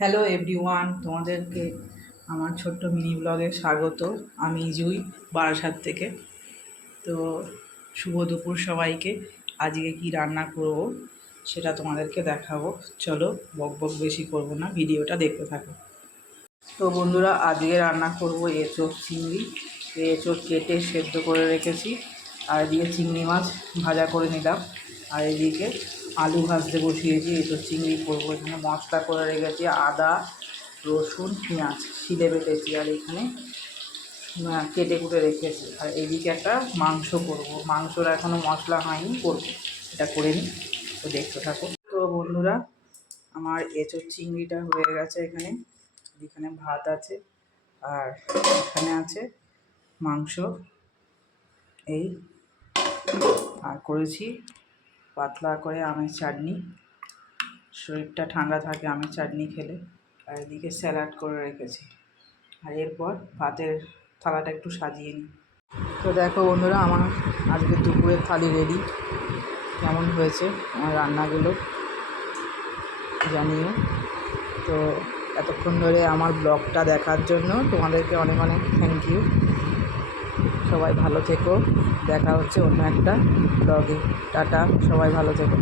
Hello everyone, তোমাদেরকে আমার ছোট্ট মিনি ব্লগে স্বাগত। আমি জুই, বারাসাত থেকে। তো শুভ দুপুর সবাইকে। আজকে কি রান্না করব সেটা তোমাদেরকে দেখাবো। চলো, বক বক বেশি করব না, ভিডিওটা দেখতে থাকো। তো বন্ধুরা, আজকে রান্না করব এঁচোড় চিংড়ি। এঁচোড় কেটে সেদ্ধ করে রেখেছি, আর এদিকে চিংড়ি মাছ ভাজা করে নিলাম, আর এদিকে আলু ভাজতে বসিয়েছি। এঁচোড় চিংড়ি করবো। এখানে মশলা করে রেখেছি, আদা, রসুন, পেঁয়াজ শিলে বেটেছি, আর এখানে কেটে কুটে রেখেছি। আর এইদিকে একটা মাংস করব। মাংসর এখনও মশলা হয়নি, করবো, এটা করে নিই। তো দেখতে থাকো। তো বন্ধুরা, আমার এঁচোড় চিংড়িটা হয়ে গেছে। এখানে ভাত আছে, আর এখানে আছে মাংস। এই আর করেছি পাতলা করে আমের চাটনি। শরীরটা ঠান্ডা থাকে আমের চাটনি খেলে। আর এদিকে স্যালাড করে রেখেছি। আর এরপর ভাতের থালাটা একটু সাজিয়ে নিই। তো দেখো বন্ধুরা, আমার আজকে দুপুরের থালি রেডি। কেমন হয়েছে আমার রান্নাগুলো জানিও। তো এতক্ষণ ধরে আমার ব্লগটা দেখার জন্য তোমাদেরকে অনেক অনেক থ্যাংক ইউ। সবাই ভালো থেকো। দেখা হচ্ছে অন্য একটা ব্লগে। টাটা, সবাই ভালো থেকো।